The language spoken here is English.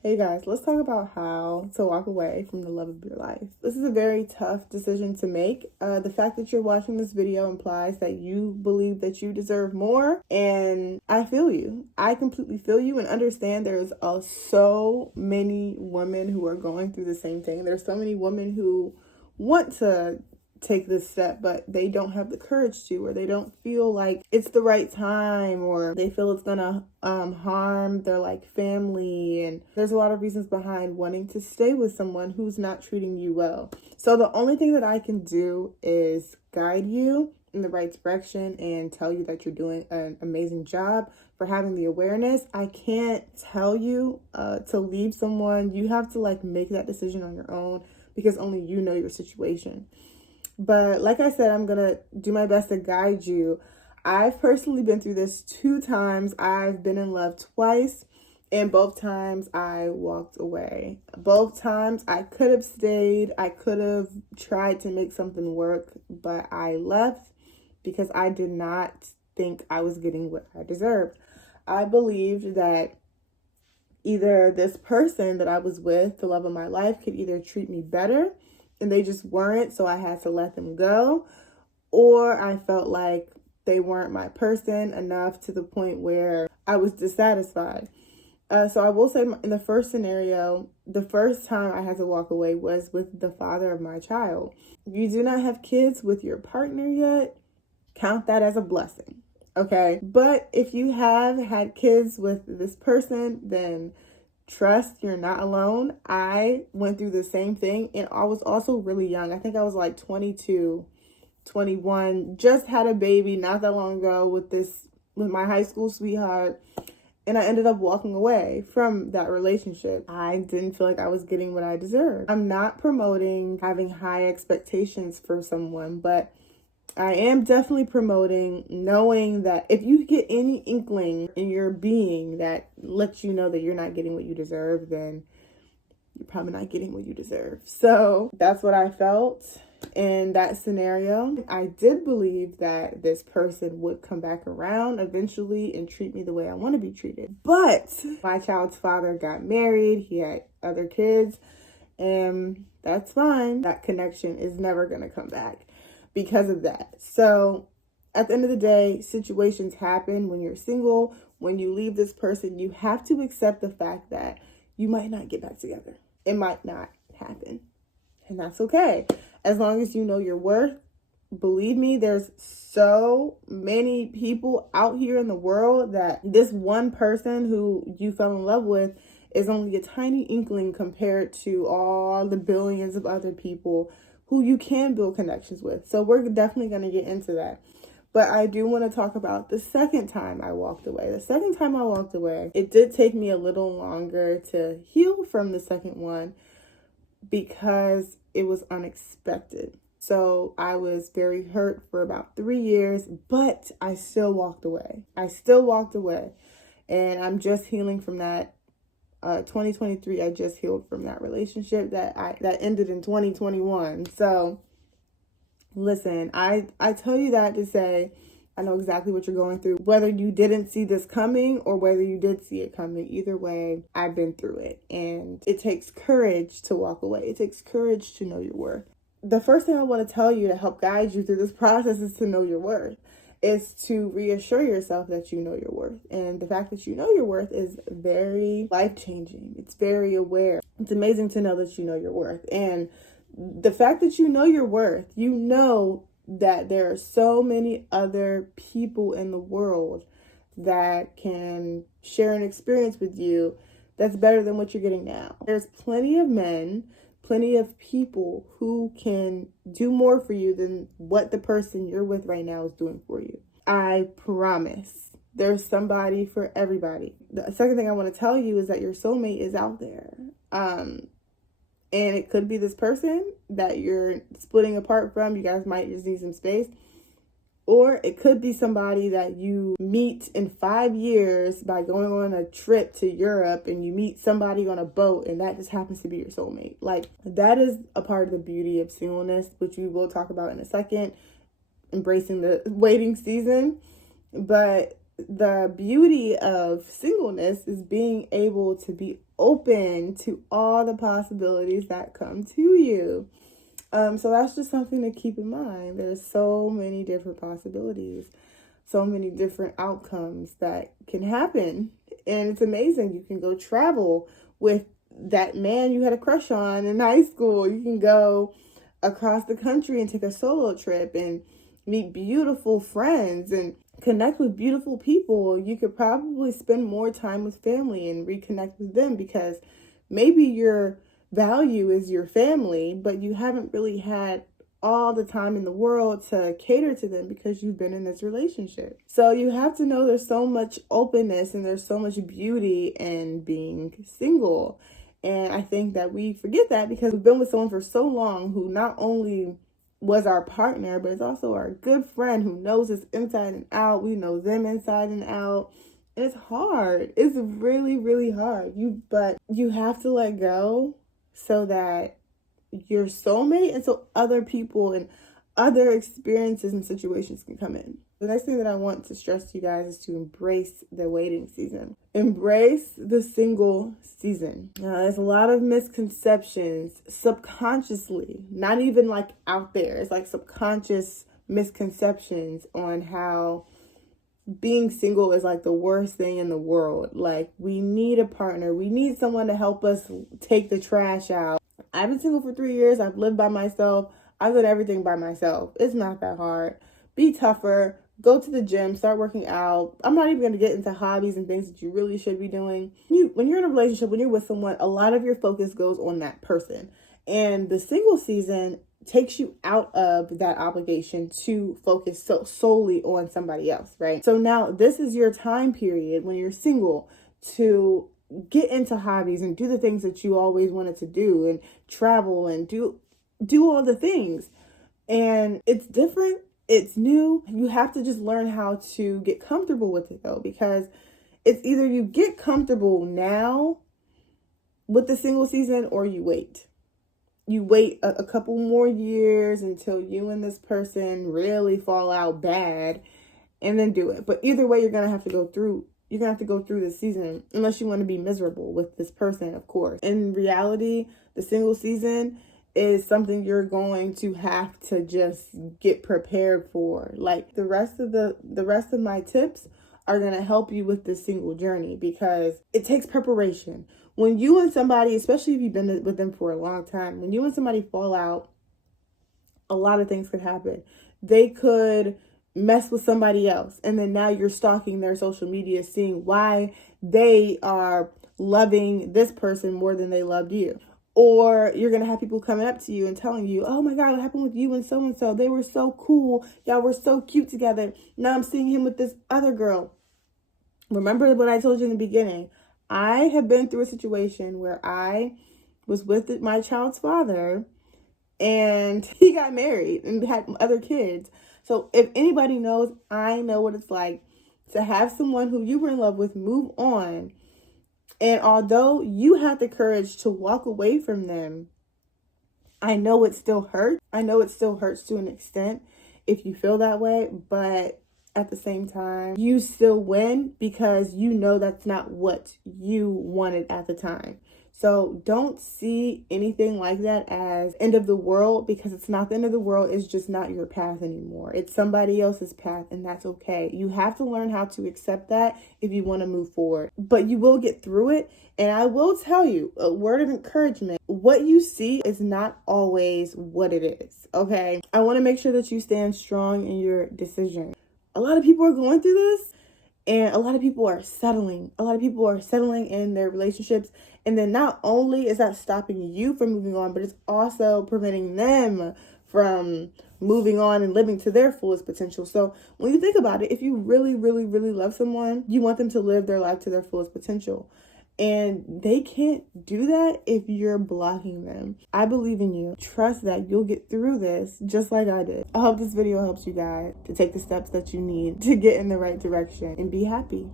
Hey guys, let's talk about how to walk away from the love of your life. This is a very tough decision to make. The fact that you're watching this video implies that you believe that you deserve more, and I feel you. I completely feel you and understand there's so many women who are going through the same thing. There's so many women who want to take this step, but they don't have the courage to, or they don't feel like it's the right time, or they feel it's gonna harm their family. And there's a lot of reasons behind wanting to stay with someone who's not treating you well. So the only thing that I can do is guide you in the right direction and tell you that you're doing an amazing job for having the awareness. I can't tell you to leave someone. You have to make that decision on your own, because only you know your situation. But like I said, I'm going to do my best to guide you. I've personally been through this 2 times. I've been in love twice, and both times I walked away. Both times I could have stayed. I could have tried to make something work, but I left because I did not think I was getting what I deserved. I believed that either this person that I was with, the love of my life, could either treat me better, and they just weren't, so I had to let them go, or I felt like they weren't my person enough to the point where I was dissatisfied. So I will say, in the first scenario, the first time I had to walk away was with the father of my child. If you do not have kids with your partner yet, count that as a blessing, okay? But if you have had kids with this person, then trust, you're not alone. I went through the same thing, and I was also really young. I think I was 22, 21, just had a baby not that long ago with my high school sweetheart, and I ended up walking away from that relationship. I didn't feel like I was getting what I deserved. I'm not promoting having high expectations for someone, but I am definitely promoting knowing that if you get any inkling in your being that lets you know that you're not getting what you deserve, then you're probably not getting what you deserve. So that's what I felt in that scenario. I did believe that this person would come back around eventually and treat me the way I want to be treated. But my child's father got married, he had other kids, and that's fine. That connection is never going to come back because of that. So at the end of the day, situations happen when you're single. When you leave this person, you have to accept the fact that you might not get back together. It might not happen, and that's okay. As long as you know your worth. Believe me, there's so many people out here in the world that this one person who you fell in love with is only a tiny inkling compared to all the billions of other people who you can build connections with. So we're definitely going to get into that. But I do want to talk about the second time I walked away. The second time I walked away, it did take me a little longer to heal from the second one because it was unexpected. So I was very hurt for about 3 years, but I still walked away. And I'm just healing from that. 2023, I just healed from that relationship that ended in 2021. So listen, I tell you that to say I know exactly what you're going through. Whether you didn't see this coming or whether you did see it coming, either way, I've been through it. And it takes courage to walk away. It takes courage to know your worth. The first thing I want to tell you to help guide you through this process is to know your worth. Is to reassure yourself that you know your worth. And the fact that you know your worth is very life-changing. It's very aware. It's amazing to know that you know your worth. And the fact that you know your worth, you know that there are so many other people in the world that can share an experience with you that's better than what you're getting now. There's plenty of men, plenty of people who can do more for you than what the person you're with right now is doing for you. I promise. There's somebody for everybody. The second thing I want to tell you is that your soulmate is out there. And it could be this person that you're splitting apart from. You guys might just need some space. Or it could be somebody that you meet in 5 years by going on a trip to Europe, and you meet somebody on a boat and that just happens to be your soulmate. That is a part of the beauty of singleness, which we will talk about in a second, embracing the waiting season. But the beauty of singleness is being able to be open to all the possibilities that come to you. So that's just something to keep in mind. There's so many different possibilities, so many different outcomes that can happen. And it's amazing. You can go travel with that man you had a crush on in high school. You can go across the country and take a solo trip and meet beautiful friends and connect with beautiful people. You could probably spend more time with family and reconnect with them, because maybe your value is your family, but you haven't really had all the time in the world to cater to them because you've been in this relationship. So you have to know there's so much openness and there's so much beauty in being single. And I think that we forget that because we've been with someone for so long who not only was our partner, but it's also our good friend who knows us inside and out. We know them inside and out. And it's hard. It's really, really hard. But you have to let go so that your soulmate and so other people and other experiences and situations can come in. The next thing that I want to stress to you guys is to embrace the waiting season. Embrace the single season. There's a lot of misconceptions subconsciously, not even like out there. It's like subconscious misconceptions on how being single is like the worst thing in the world. Like, we need a partner. We need someone to help us take the trash out. I've been single for 3 years. I've lived by myself. I've done everything by myself. It's not that hard. Be tougher. Go to the gym. Start working out. I'm not even going to get into hobbies and things that you really should be doing. When you're in a relationship, when you're with someone, a lot of your focus goes on that person. And the single season takes you out of that obligation to focus solely on somebody else, right? So now this is your time period when you're single to get into hobbies and do the things that you always wanted to do and travel and do all the things. And it's different. It's new. You have to just learn how to get comfortable with it though, because it's either you get comfortable now with the single season or you wait. You wait a couple more years until you and this person really fall out bad and then do it. But either way, you're going to have to go through this season, unless you want to be miserable with this person, of course. In reality, the single season is something you're going to have to just get prepared for. Like, the rest of my tips are going to help you with the single journey, because it takes preparation. When you and somebody, especially if you've been with them for a long time, when you and somebody fall out, a lot of things could happen. They could mess with somebody else, and then now you're stalking their social media, seeing why they are loving this person more than they loved you. Or you're going to have people coming up to you and telling you, oh my God, what happened with you and so? They were so cool. Y'all were so cute together. Now I'm seeing him with this other girl. Remember what I told you in the beginning. I have been through a situation where I was with my child's father and he got married and had other kids. So if anybody knows, I know what it's like to have someone who you were in love with move on. And although you had the courage to walk away from them, I know it still hurts. I know it still hurts to an extent if you feel that way, but at the same time, you still win because you know that's not what you wanted at the time. So don't see anything like that as end of the world, because it's not the end of the world. It's just not your path anymore. It's somebody else's path, and that's okay. You have to learn how to accept that if you want to move forward, but you will get through it. And I will tell you a word of encouragement. What you see is not always what it is. Okay. I want to make sure that you stand strong in your decision. A lot of people are going through this, and a lot of people are settling. A lot of people are settling in their relationships. And then not only is that stopping you from moving on, but it's also preventing them from moving on and living to their fullest potential. So when you think about it, if you really, really, really love someone, you want them to live their life to their fullest potential. And they can't do that if you're blocking them. I believe in you. Trust that you'll get through this just like I did. I hope this video helps you guys to take the steps that you need to get in the right direction and be happy.